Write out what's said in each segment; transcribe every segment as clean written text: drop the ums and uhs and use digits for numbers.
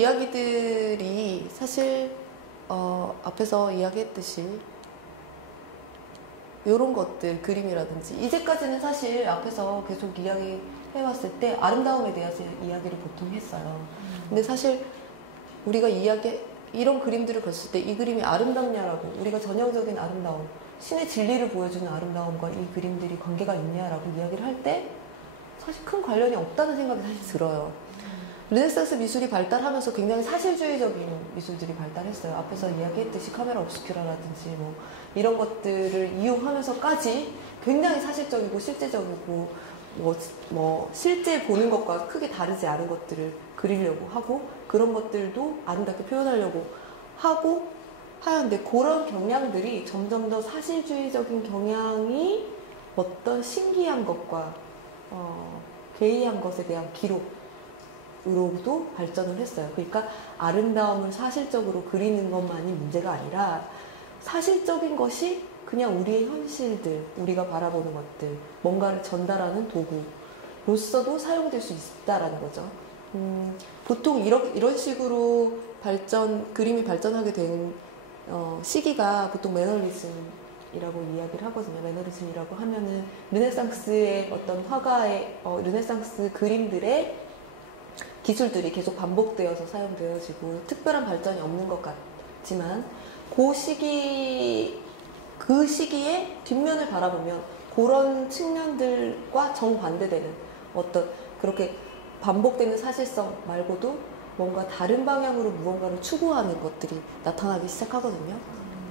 이야기들이 사실 앞에서 이야기했듯이 이런 것들, 그림이라든지 이제까지는 사실 앞에서 계속 이야기해왔을 때 아름다움에 대해서 이야기를 보통 했어요. 근데 사실 우리가 이런 그림들을 봤을 때 이 그림이 아름답냐라고, 우리가 전형적인 아름다움, 신의 진리를 보여주는 아름다움과 이 그림들이 관계가 있냐라고 이야기를 할 때 사실 큰 관련이 없다는 생각이 사실 들어요. 르네상스 미술이 발달하면서 굉장히 사실주의적인 미술들이 발달했어요. 앞에서 이야기했듯이 카메라 옵스큐라라든지 뭐 이런 것들을 이용하면서까지 굉장히 사실적이고 실제적이고 뭐 실제 보는 것과 크게 다르지 않은 것들을 그리려고 하고, 그런 것들도 아름답게 표현하려고 하고 하는데, 그런 경향들이 점점 더 사실주의적인 경향이 어떤 신기한 것과 괴이한 것에 대한 기록으로도 발전을 했어요. 그러니까 아름다움을 사실적으로 그리는 것만이 문제가 아니라 사실적인 것이 그냥 우리의 현실들, 우리가 바라보는 것들, 뭔가를 전달하는 도구로서도 사용될 수 있다라는 거죠. 보통 이런 식으로 그림이 발전하게 된 시기가 보통 매너리즘이라고 이야기를 하거든요. 매너리즘이라고 하면은 르네상스의 어떤 화가의 르네상스 그림들의 기술들이 계속 반복되어서 사용되어지고 특별한 발전이 없는 것 같지만, 그 시기에 뒷면을 바라보면 그런 측면들과 정반대되는 어떤, 그렇게 반복되는 사실성 말고도 뭔가 다른 방향으로 무언가를 추구하는 것들이 나타나기 시작하거든요.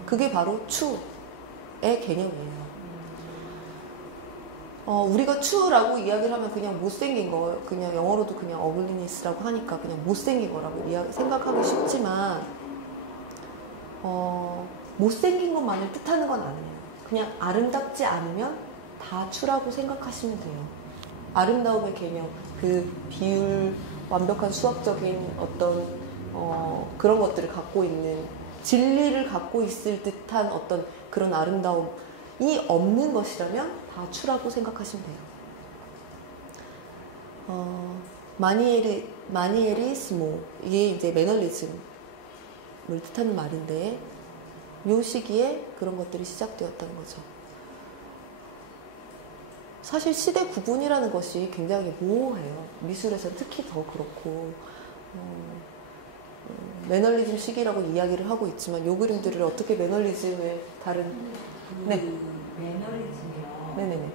그게 바로 추의 개념이에요. 우리가 추라고 이야기를 하면 그냥 못생긴 거, 그냥 영어로도 그냥 어글리니스라고 하니까 그냥 못생긴 거라고 생각하기 쉽지만, 못생긴 것만을 뜻하는 건 아니에요. 그냥 아름답지 않으면 다 추라고 생각하시면 돼요. 아름다움의 개념, 그 비율, 완벽한 수학적인 어떤 그런 것들을 갖고 있는, 진리를 갖고 있을 듯한 어떤 그런 아름다움이 없는 것이라면 다 추라고 생각하시면 돼요. 마니에리스모, 이게 이제 매너리즘을 뜻하는 말인데, 이 시기에 그런 것들이 시작되었다는 거죠. 사실 시대 구분이라는 것이 굉장히 모호해요. 미술에서는 특히 더 그렇고, 매너리즘 시기라고 이야기를 하고 있지만 이 그림들을 어떻게 매너리즘의 다른 네. 매너리즘이요. 네네네.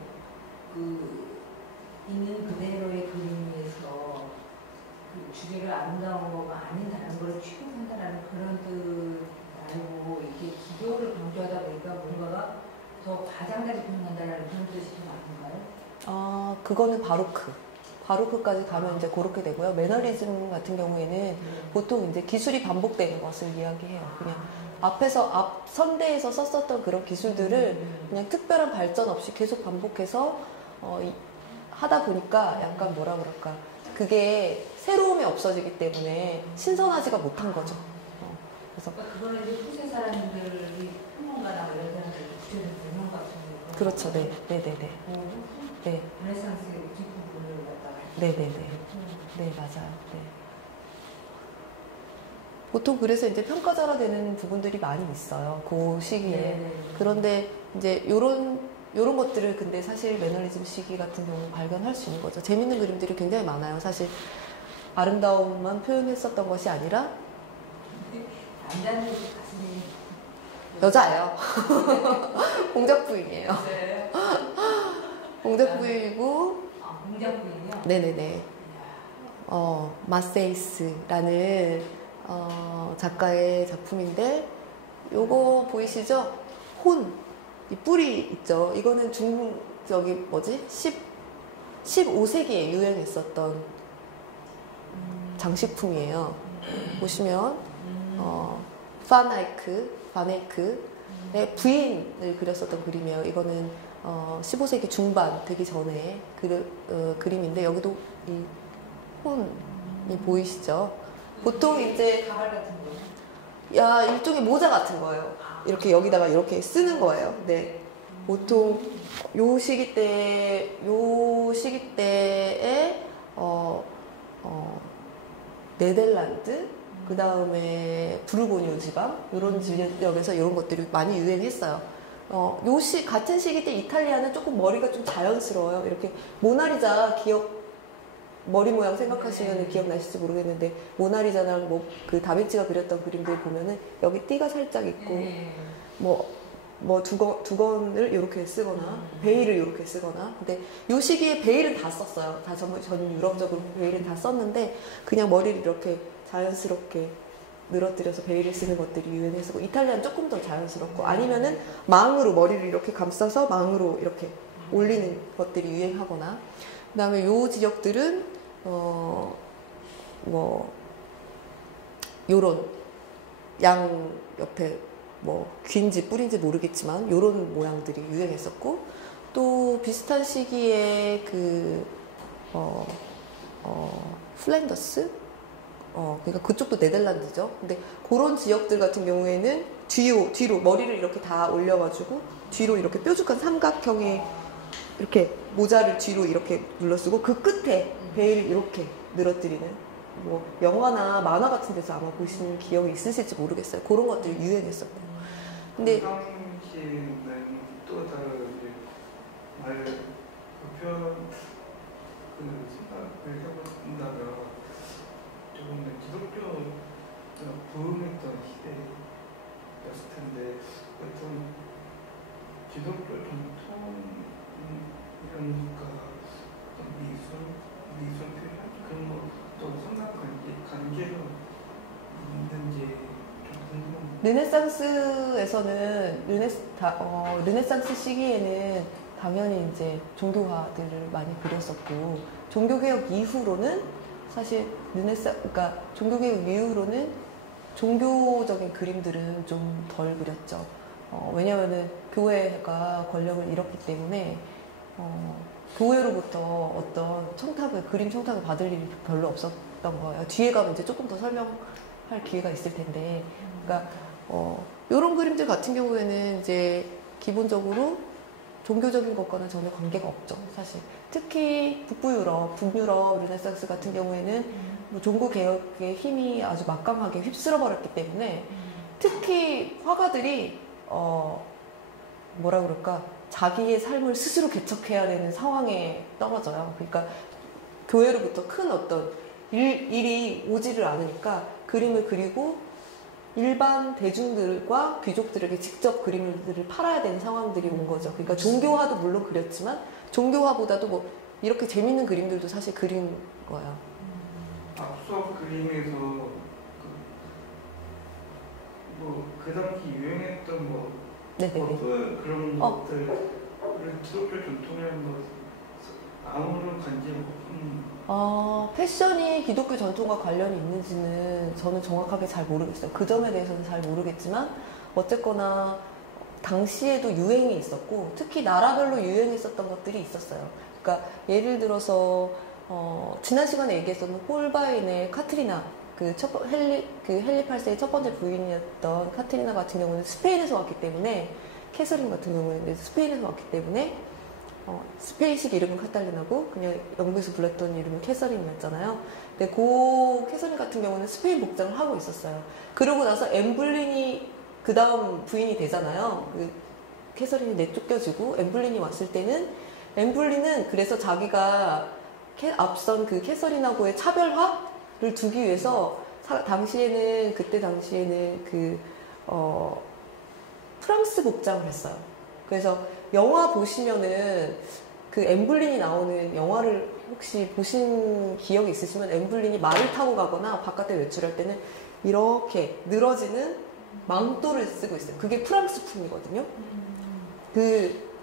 있는 그대로의 그림에서 그 주제가 아름다운 거가 아닌 다른 걸 취급한다라는 그런 뜻 말고, 이게 기교를 강조하다 보니까 뭔가가 더 과장되게 표현한다라는 그런 뜻이 좀 아닌가요? 그거는 바로크까지 가면 이제 그렇게 되고요. 매너리즘 같은 경우에는 보통 이제 기술이 반복되는 것을 이야기해요. 그냥 앞 선대에서 썼었던 그런 기술들을 그냥 특별한 발전 없이 계속 반복해서 하다 보니까 약간 뭐라 그럴까, 그게 새로움이 없어지기 때문에 신선하지가 못한 거죠. 그래서 그거는 이제 후세 사람들이 평론가나 이런 사람들이 구체적인 설명 같은 거. 그렇죠, 네, 네네네. 네. 르네상스의 뒷부분을 갖다가. 네네네. 네, 맞아요. 네. 보통 그래서 이제 평가절하되는 부분들이 많이 있어요. 그 시기에. 네네. 그런데 이제 요런 것들을 근데 사실 매너리즘 시기 같은 경우 발견할 수 있는 거죠. 재밌는 그림들이 굉장히 많아요. 사실 아름다움만 표현했었던 것이 아니라. 남자는 가슴이 여자예요. 공작 부인이에요. 네. 공작 부인이고. 공작 부인이요? 네네네. 마세이스라는 작가의 작품인데, 요거 보이시죠? 이 뿔이 있죠. 이거는 15세기에 유행했었던 장식품이에요. 보시면 바네이크의 부인을 그렸었던 그림이에요. 이거는 15세기 중반 되기 전에 그림인데, 여기도 이 혼이 보이시죠? 보통 이제 가발 같은 거. 일종의 모자 같은 거예요. 이렇게 여기다가 이렇게 쓰는 거예요. 네. 보통 요 시기 때에 네덜란드 그 다음에 부르고뉴 지방 이런 지역에서 이런 것들이 많이 유행했어요. 같은 시기 때 이탈리아는 조금 머리가 좀 자연스러워요. 이렇게 모나리자 머리 모양 생각하시면 기억나실지 모르겠는데 모나리자랑 뭐 그 다빈치가 그렸던 그림들 보면은 여기 띠가 살짝 있고 뭐 두건을 이렇게 쓰거나 베일을 이렇게 쓰거나. 근데 이 시기에 베일은 다 썼어요. 다 전 유럽적으로 베일은 다 썼는데 그냥 머리를 이렇게 자연스럽게 늘어뜨려서 베일을 쓰는 것들이 유행했었고, 이탈리아는 조금 더 자연스럽고, 아니면은 망으로 머리를 이렇게 감싸서 망으로 이렇게 올리는 것들이 유행하거나. 그 다음에 요 지역들은 요런 양 옆에 뭐 귀인지 뿔인지 모르겠지만 요런 모양들이 유행했었고, 또 비슷한 시기에 플랜더스? 그러니까 그쪽도 네덜란드죠. 근데 그런 지역들 같은 경우에는 뒤로 머리를 이렇게 다 올려가지고 뒤로 이렇게 뾰족한 삼각형의 이렇게 모자를 뒤로 이렇게 눌러쓰고 그 끝에 베일을 이렇게 늘어뜨리는, 뭐 영화나 만화 같은 데서 아마 보시는 기억이 있으실지 모르겠어요. 그런 것들이 유행했었고. 근데 그 당시에는 또 다르게 표현 생각을 해본다면 조금 기독교 부흥했던 시대였을 텐데, 어떤 기독교 전통이라든가 미술 표현 그런 것도 상관관계로 있는지 좀 궁금합니다. 르네상스에서는 르네상스 시기에는 당연히 이제 종교화들을 많이 그렸었고, 종교개혁 이후로는 사실 그러니까 종교개혁 이후로는 종교적인 그림들은 좀 덜 그렸죠. 왜냐하면은 교회가 권력을 잃었기 때문에 교회로부터 어떤 그림 청탁을 받을 일이 별로 없었던 거예요. 뒤에 가면 이제 조금 더 설명할 기회가 있을 텐데, 그러니까 이런 그림들 같은 경우에는 이제 기본적으로 종교적인 것과는 전혀 관계가 없죠, 사실. 특히 북유럽 르네상스 같은 경우에는 뭐 종교 개혁의 힘이 아주 막강하게 휩쓸어 버렸기 때문에, 특히 화가들이 뭐라 그럴까, 자기의 삶을 스스로 개척해야 되는 상황에 떨어져요. 그러니까 교회로부터 큰 어떤 일이 오지를 않으니까 그림을 그리고 일반 대중들과 귀족들에게 직접 그림들을 팔아야 되는 상황들이 온 거죠. 그러니까 종교화도 물론 그렸지만 종교화보다도 뭐 이렇게 재밌는 그림들도 사실 그린 거예요. 앞서 그림에서 그 당시 유행했던 어떤 그런 것들을 기독교 전통이라는 것 아무런 관계가 없는. 패션이 기독교 전통과 관련이 있는지는 저는 정확하게 잘 모르겠어요. 그 점에 대해서는 잘 모르겠지만 어쨌거나 당시에도 유행이 있었고, 특히 나라별로 유행했었던 것들이 있었어요. 그러니까 예를 들어서 지난 시간에 얘기했었던 홀바인의 카트리나, 헨리 8세의 첫 번째 부인이었던 카트리나 같은 경우는 스페인에서 왔기 때문에, 캐서린 같은 경우는 스페인에서 왔기 때문에 스페인식 이름은 카탈리나고 그냥 영국에서 불렀던 이름은 캐서린이었잖아요. 근데 그 캐서린 같은 경우는 스페인 복장을 하고 있었어요. 그러고 나서 엠블린이 그 다음 부인이 되잖아요. 캐서린이 내쫓겨지고 엠블린이 왔을 때는, 엠블린은 그래서 자기가 앞선 그 캐서린하고의 차별화를 두기 위해서 그때 당시에는 프랑스 복장을 했어요. 그래서 영화 보시면은 그 엠블린이 나오는 영화를 혹시 보신 기억이 있으시면, 엠블린이 말을 타고 가거나 바깥에 외출할 때는 이렇게 늘어지는 망토를 쓰고 있어요. 그게 프랑스풍이거든요.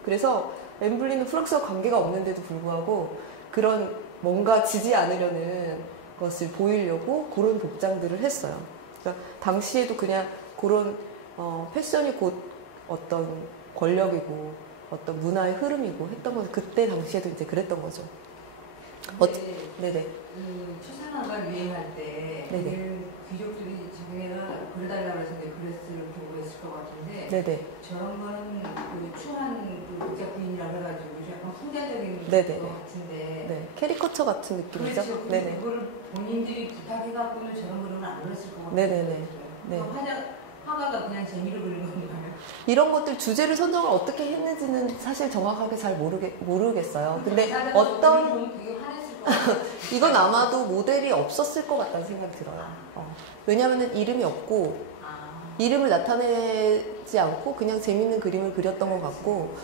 그래서 엠블린은 프랑스와 관계가 없는데도 불구하고 그런 뭔가 지지 않으려는 것을 보이려고 그런 복장들을 했어요. 그러니까 당시에도 그냥 그런 패션이 곧 어떤 권력이고 어떤 문화의 흐름이고 했던 거죠. 그때 당시에도 이제 그랬던 거죠. 네네. 초상화가 유행할 때 귀족들이 자기가 그려달라고 해서 그랬을 경우가 있을 것 같은데, 네네. 저런 거는 추한 독자 부인이라고 해가지고 약간 풍자적인 네네네. 것 같은데. 네, 캐리커처 같은 느낌이죠. 그렇죠. 네네. 그거를 본인들이 부탁해갖고는 저런 그림을 안 그렸을 것 같아요. 네네네. 네. 화가가 그냥 재미로 그린 건가요? 이런 것들 주제를 선정을 어떻게 했는지는 사실 정확하게 잘 모르겠어요. 근데 어떤 이건 아마도 모델이 없었을 것 같다는 생각이 들어요. 왜냐하면 이름이 없고 이름을 나타내지 않고 그냥 재밌는 그림을 그렸던 것 같고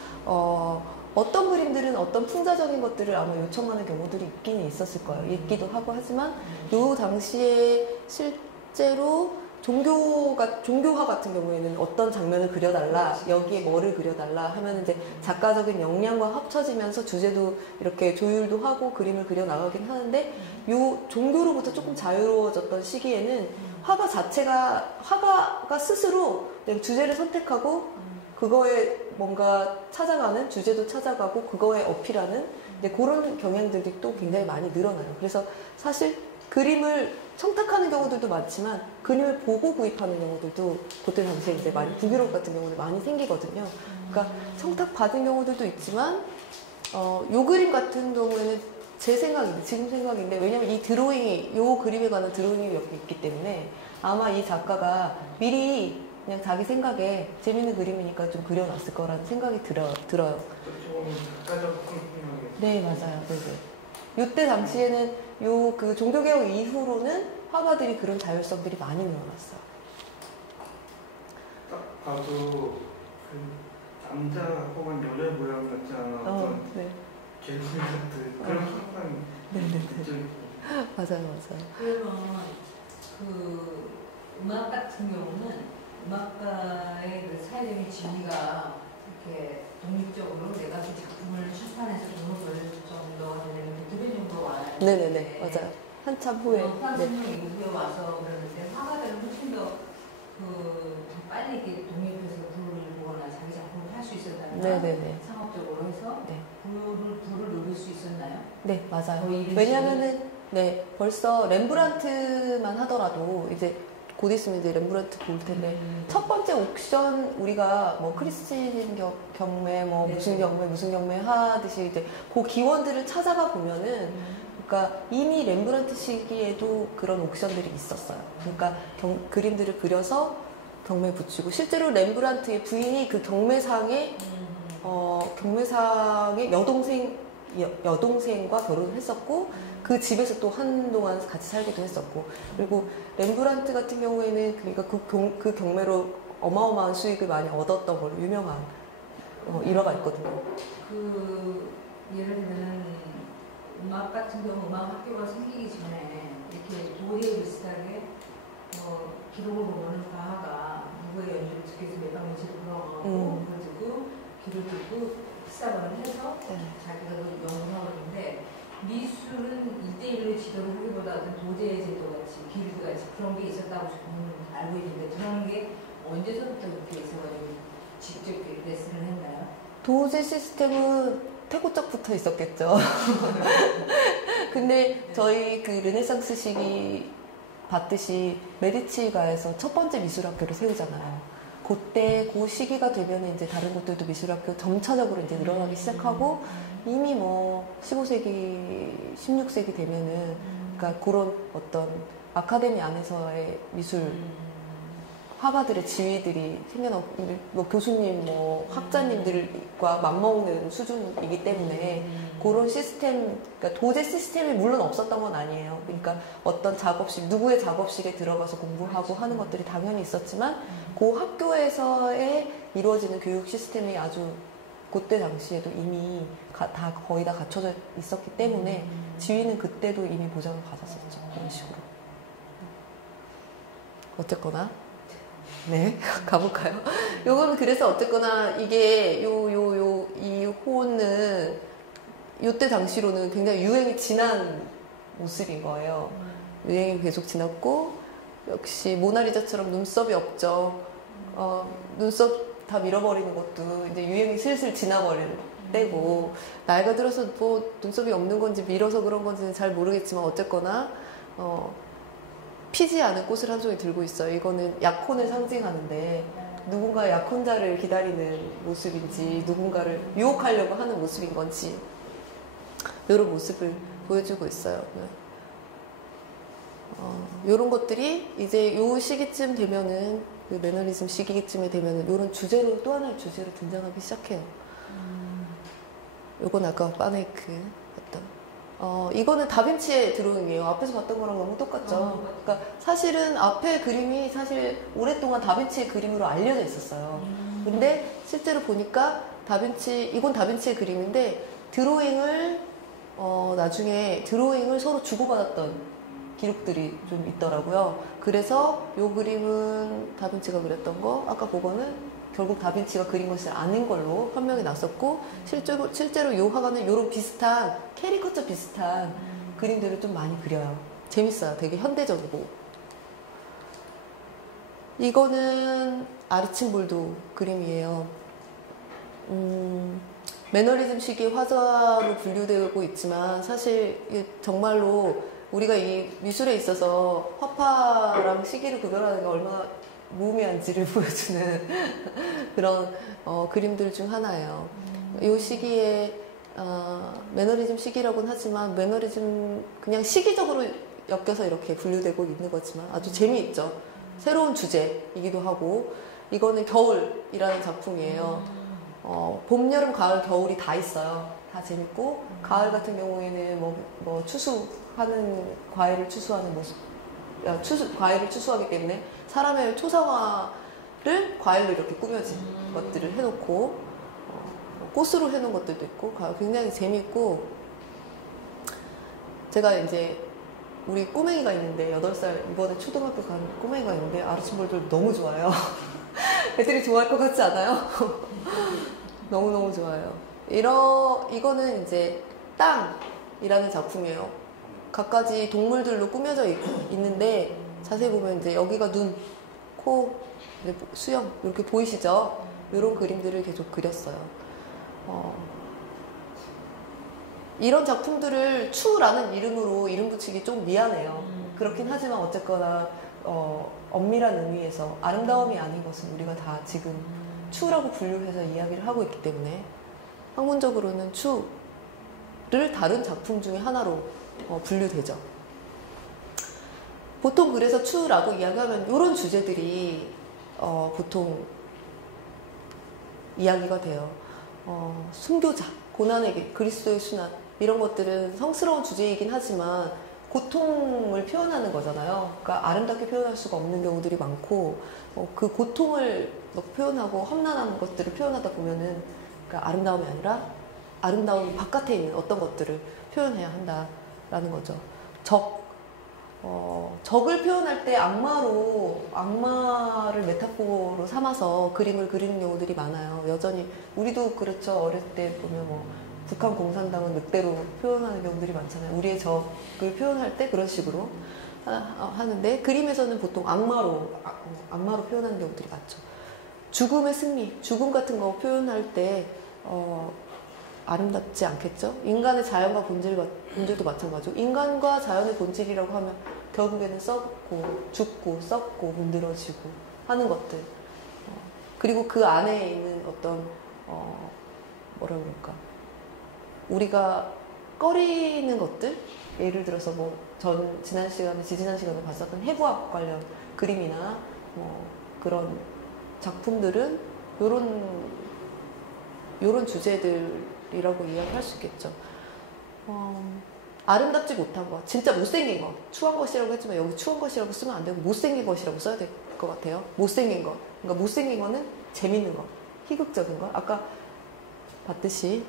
어떤 그림들은 어떤 풍자적인 것들을 아마 요청하는 경우들이 있긴 있었을 거예요. 있기도 하고 하지만 요 당시에 실제로 종교화 같은 경우에는 어떤 장면을 그려달라, 여기에 뭐를 그려달라 하면 이제 작가적인 역량과 합쳐지면서 주제도 이렇게 조율도 하고 그림을 그려 나가긴 하는데 요 종교로부터 조금 자유로워졌던 시기에는 화가가 스스로 그냥 주제를 선택하고 그거에 뭔가 찾아가는, 주제도 찾아가고 그거에 어필하는 이제 그런 경향들이 또 굉장히 많이 늘어나요. 그래서 사실 그림을 청탁하는 경우들도 많지만 그림을 보고 구입하는 경우들도 그때 당시에 이제 많이 북유럽 같은 경우는 많이 생기거든요. 그러니까 청탁 받은 경우들도 있지만 요 그림 같은 경우에는 제 생각인데 지금 생각인데 왜냐면 이 드로잉이 요 그림에 관한 드로잉이 몇 개 있기 때문에 아마 이 작가가 미리 그냥 자기 생각에 재밌는 그림이니까 좀 그려놨을 거라는 생각이 들어요. 네, 맞아요. 네네. 이때 당시에는 그 종교개혁 이후로는 화가들이 그런 자율성들이 많이 늘어났어요. 딱 봐도 그 남자 혹은 여자 모양 같지 않아 어떤 네. 개구리 같은 그런 상상이 네네네. 맞아요. 그러면 그 음악 같은 경우는 음악가의 그 사회적인 지위가 이렇게 독립적으로 내가 그 작품을 출판해서 돈을 벌 정도가 되는 100회 정도 와요. 네네네. 맞아요. 한참 후에. 프랑스는 이후에 와서 그러는데 화가들은 훨씬 더 빨리 이렇게 독립해서 부를 보거나 자기 작품을 할 수 있었다면 네네네. 상업적으로 해서 네. 부를 누릴 수 있었나요? 네, 맞아요. 왜냐면은 벌써 렘브란트만 하더라도 이제 곧 있으면 이제 렘브란트 볼 텐데 첫 번째 옥션 우리가 뭐 크리스틴 경매 뭐 무슨 경매 하듯이 이제 그 기원들을 찾아가 보면은 그러니까 이미 렘브란트 시기에도 그런 옥션들이 있었어요. 그러니까 그림들을 그려서 경매에 붙이고 실제로 렘브란트의 부인이 그 경매상의 여동생과 결혼을 했었고 그 집에서 또 한동안 같이 살기도 했었고 그리고 렘브란트 같은 경우에는 그러니까 그 경매로 어마어마한 수익을 많이 얻었던 걸로 유명한 일화가 있거든요. 예를 들면 음악 같은 경우 음악 학교가 생기기 전에 이렇게 도예 비슷하게 기록을 보면 가가 누구의 연주를 듣기 위해서 몇 방 며칠 불러가고 그걸 듣고 귀를 듣고 흡사를 해서 자기가 연구하고 있는데 미술은 1대1로 지도를 하기보다 어떤 도제 제도같이 길드같이 그런 게 있었다고 저는 알고 있는데 그런 게 언제서부터 그렇게 있어가지고 직접 레슨을 했나요? 도제 시스템은 태고적부터 있었겠죠. 근데 저희 그 르네상스 시기 봤듯이 메디치가에서 첫 번째 미술학교를 세우잖아요. 그때 그 시기가 되면 이제 다른 곳들도 미술학교 점차적으로 이제 늘어나기 시작하고 이미 뭐 15세기, 16세기 되면은 그러니까 그런 어떤 아카데미 안에서의 미술 화가들의 지위들이 생겨나고 뭐 교수님, 뭐 학자님들과 맞먹는 수준이기 때문에 그런 시스템, 그러니까 도제 시스템이 물론 없었던 건 아니에요. 그러니까 어떤 작업실, 누구의 작업실에 들어가서 공부하고 하는 것들이 당연히 있었지만 그 학교에서의 이루어지는 교육 시스템이 아주 그때 당시에도 이미 거의 다 갖춰져 있었기 때문에 지위는 그때도 이미 보장을 받았었죠. 그런 식으로. 어쨌거나 네, 가볼까요? 요거는 그래서 어쨌거나 이게 이 호는 요때 당시로는 굉장히 유행이 지난 모습인 거예요. 유행이 계속 지났고 역시 모나리자처럼 눈썹이 없죠. 눈썹 다 밀어버리는 것도 이제 유행이 슬슬 지나버리는 때고 나이가 들어서 뭐 눈썹이 없는 건지 밀어서 그런 건지는 잘 모르겠지만 어쨌거나 피지 않은 꽃을 한 송이 들고 있어요. 이거는 약혼을 상징하는데 누군가 약혼자를 기다리는 모습인지 누군가를 유혹하려고 하는 모습인 건지 이런 모습을 보여주고 있어요. 이런 것들이 이제 요 시기쯤 되면은 그 매너리즘 시기쯤에 되면은 이런 주제로 또 하나의 주제로 등장하기 시작해요. 요건 아까 파네이크 봤던 이거는 다빈치의 드로잉이에요. 앞에서 봤던 거랑 너무 똑같죠. 그러니까 사실은 앞에 그림이 사실 오랫동안 다빈치의 그림으로 알려져 있었어요. 근데 실제로 보니까 이건 다빈치의 그림인데 드로잉을 나중에 드로잉을 서로 주고받았던 기록들이 좀 있더라고요. 그래서 요 그림은 다빈치가 그렸던 거, 아까 그거는 결국 다빈치가 그린 것이 아닌 걸로 판명이 났었고, 실제로 요 화가는 요런 비슷한, 캐리커처 비슷한 그림들을 좀 많이 그려요. 재밌어요. 되게 현대적이고. 이거는 아르침볼도 그림이에요. 매너리즘 시기 화자로 분류되고 있지만, 사실 정말로 우리가 이 미술에 있어서 화파랑 시기를 구별하는 게 얼마나 무의미한지를 보여주는 그런 그림들 중 하나예요. 이 시기에 매너리즘 시기라고는 하지만 매너리즘 그냥 시기적으로 엮여서 이렇게 분류되고 있는 거지만 아주 재미있죠. 새로운 주제이기도 하고. 이거는 겨울이라는 작품이에요. 봄, 여름, 가을, 겨울이 다 있어요. 다 재밌고, 가을 같은 경우에는 뭐 추수하는, 과일을 추수하는 모습, 과일을 추수하기 때문에 사람의 초상화를 과일로 이렇게 꾸며진 것들을 해놓고, 꽃으로 해놓은 것들도 있고, 굉장히 재밌고, 제가 이제 우리 꼬맹이가 있는데, 8살, 이번에 초등학교 간 꼬맹이가 있는데, 아르침볼들 너무 좋아해요. 애들이 좋아할 것 같지 않아요? 너무너무 좋아요. 이거는 이제 땅이라는 작품이에요. 갖가지 동물들로 꾸며져 있는데 자세히 보면 이제 여기가 눈, 코, 수염 이렇게 보이시죠? 이런 그림들을 계속 그렸어요. 이런 작품들을 추라는 이름으로 이름 붙이기 좀 미안해요. 그렇긴 하지만 어쨌거나 엄밀한 의미에서 아름다움이 아닌 것은 우리가 다 지금 추라고 분류해서 이야기를 하고 있기 때문에 학문적으로는 추를 다른 작품 중에 하나로 분류되죠. 보통 그래서 추라고 이야기하면 이런 주제들이 보통 이야기가 돼요. 순교자, 고난의 길, 그리스도의 순환 이런 것들은 성스러운 주제이긴 하지만 고통을 표현하는 거잖아요. 그러니까 아름답게 표현할 수가 없는 경우들이 많고 그 고통을 표현하고 험난한 것들을 표현하다 보면은 그러니까 아름다움이 아니라 아름다움 바깥에 있는 어떤 것들을 표현해야 한다라는 거죠. 적을 표현할 때 악마를 메타포로 삼아서 그림을 그리는 경우들이 많아요. 여전히 우리도 그렇죠. 어릴 때 보면 뭐 북한 공산당은 늑대로 표현하는 경우들이 많잖아요. 우리의 적을 표현할 때 그런 식으로 하는데 그림에서는 보통 악마로 표현하는 경우들이 많죠. 죽음의 승리, 죽음 같은 거 표현할 때 아름답지 않겠죠? 인간의 자연과 본질도 마찬가지고 인간과 자연의 본질이라고 하면 결국에는 썩고 죽고 썩고 문드러지고 하는 것들 그리고 그 안에 있는 어떤 뭐라 그럴까 우리가 꺼리는 것들 예를 들어서 뭐 지지난 시간에 봤었던 해부학 관련 그림이나 뭐 그런 작품들은 요런 주제들이라고 이야기할 수 있겠죠. 아름답지 못한 것, 진짜 못생긴 것, 추한 것이라고 했지만 여기 추한 것이라고 쓰면 안 되고 못생긴 것이라고 써야 될 것 같아요. 못생긴 것. 그러니까 못생긴 거는 재밌는 것, 희극적인 것. 아까 봤듯이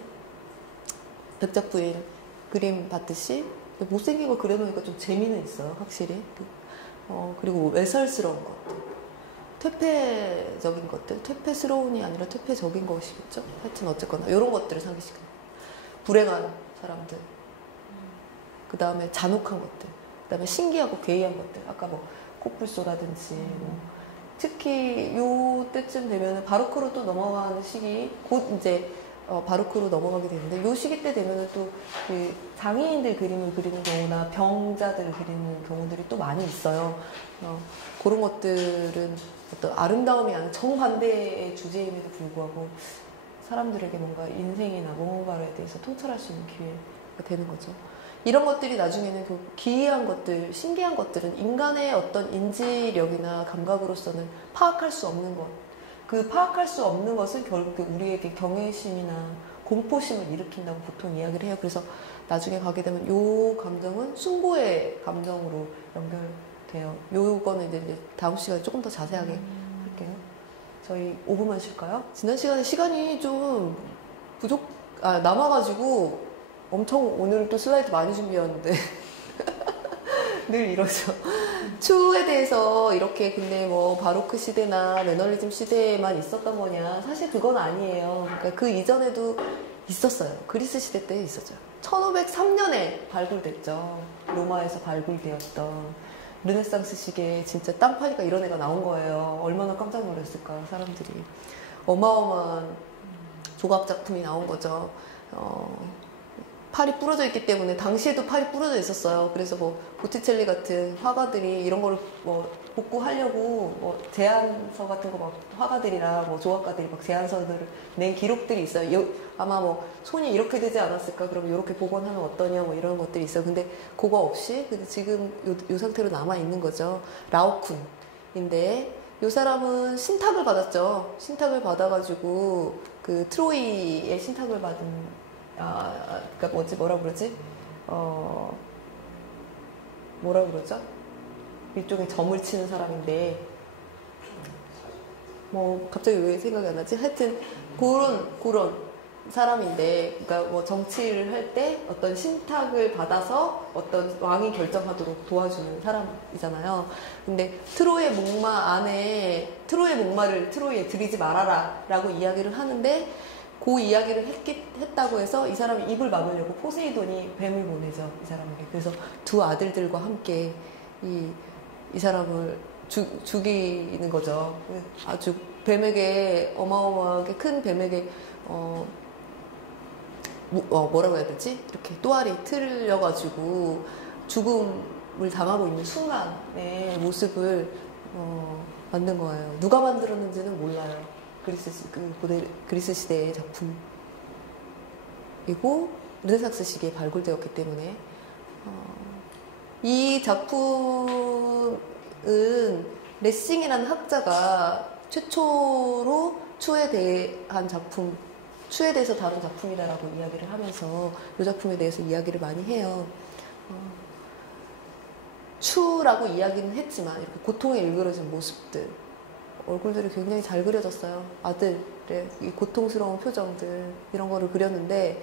백작부인 그림 봤듯이 못생긴 걸 그려놓으니까 좀 재미는 있어요. 확실히. 그리고 외설스러운 것들. 퇴폐적인 것들, 퇴폐스러운이 아니라 퇴폐적인 것이겠죠. 하여튼 어쨌거나 이런 것들을 상기시켜요. 불행한 사람들, 그 다음에 잔혹한 것들, 그 다음에 신기하고 괴이한 것들. 아까 뭐 코뿔소라든지 특히 요 때쯤 되면 바로크로 또 넘어가는 시기, 곧 이제 바로크로 넘어가게 되는데 요 시기 때 되면 또 그 장애인들 그림을 그리는 경우나 병자들 그리는 경우들이 또 많이 있어요. 그런 것들은 어떤 아름다움이 아닌 정반대의 주제임에도 불구하고 사람들에게 뭔가 인생이나 뭔가에 대해서 통찰할 수 있는 기회가 되는 거죠. 이런 것들이 나중에는 그 기이한 것들, 신기한 것들은 인간의 어떤 인지력이나 감각으로서는 파악할 수 없는 것. 그 파악할 수 없는 것은 결국 우리에게 경외심이나 공포심을 일으킨다고 보통 이야기를 해요. 그래서 나중에 가게 되면 요 감정은 숭고의 감정으로 연결돼요. 요거는 이제 다음 시간에 조금 더 자세하게 할게요. 저희 5분만 쉴까요? 지난 시간에 시간이 좀 남아가지고 엄청 오늘 또 슬라이드 많이 준비했는데 늘 이러죠. 추에 대해서 이렇게 근데 뭐 바로크 시대나 매너리즘 시대에만 있었던 거냐? 사실 그건 아니에요. 그러니까 그 이전에도 있었어요. 그리스 시대 때 있었죠. 1503년에 발굴됐죠. 로마에서 발굴되었던 르네상스 시기에 진짜 땅 파니까 이런 애가 나온 거예요. 얼마나 깜짝 놀랐을까 사람들이. 어마어마한 조각 작품이 나온 거죠. 팔이 부러져 있기 때문에 당시에도 팔이 부러져 있었어요. 그래서 뭐 보티첼리 같은 화가들이 이런 거를 뭐 복구하려고 뭐 제안서 같은 거 막 화가들이랑 뭐 조각가들이 막 제안서들을 낸 기록들이 있어요. 아마 뭐 손이 이렇게 되지 않았을까? 그러면 이렇게 복원하면 어떠냐? 뭐 이런 것들이 있어요. 근데 그거 없이 근데 지금 요 상태로 남아 있는 거죠. 라오쿤인데 이 사람은 신탁을 받았죠. 신탁을 받아가지고 그 트로이의 신탁을 받은 그러니까 뭐라 그러지? 뭐라 그러죠? 일종의 점을 치는 사람인데, 뭐, 갑자기 왜 생각이 안 나지? 하여튼, 그런 사람인데, 그러니까 뭐 정치를 할 때 어떤 신탁을 받아서 어떤 왕이 결정하도록 도와주는 사람이잖아요. 근데 트로이의 목마를 트로이에 들이지 말아라 라고 이야기를 하는데, 그 이야기를 했다고 해서 이 사람이 입을 막으려고 포세이돈이 뱀을 보내죠. 이 사람에게. 그래서 두 아들들과 함께 이 사람을 죽이는 거죠. 아주 뱀에게 어마어마하게 큰 뱀에게 뭐라고 해야 되지? 이렇게 또아리 틀려가지고 죽음을 당하고 있는 순간의 모습을 만든 거예요. 누가 만들었는지는 몰라요. 그리스 시대의 작품이고 르네상스 시기에 발굴되었기 때문에 이 작품은 레싱이라는 학자가 최초로 추에 대해서 다룬 작품이다라고 이야기를 하면서 이 작품에 대해서 이야기를 많이 해요. 추라고 이야기는 했지만 이렇게 고통에 일그러진 모습들 얼굴들이 굉장히 잘 그려졌어요. 아들의 이 고통스러운 표정들 이런 거를 그렸는데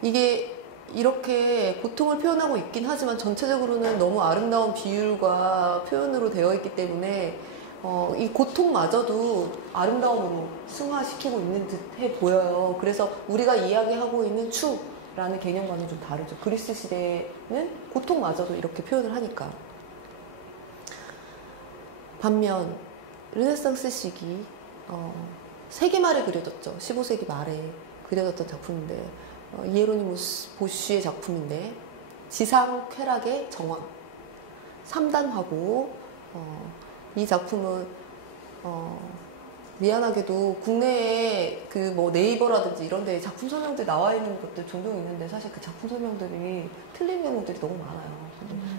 이게 이렇게 고통을 표현하고 있긴 하지만 전체적으로는 너무 아름다운 비율과 표현으로 되어 있기 때문에 이 고통마저도 아름다움으로 승화시키고 있는 듯해 보여요. 그래서 우리가 이야기하고 있는 추라는 개념과는 좀 다르죠. 그리스 시대는 고통마저도 이렇게 표현을 하니까. 반면 르네상스 시기 세기 말에 그려졌죠. 15세기 말에 그려졌던 작품인데 이에로니무스 보쉬의 작품인데 지상 쾌락의 정원 3단하고 이 작품은 미안하게도 국내에 그 뭐 네이버라든지 이런 데 작품 설명들 나와 있는 것들 종종 있는데 사실 그 작품 설명들이 틀린 경우들이 너무 많아요.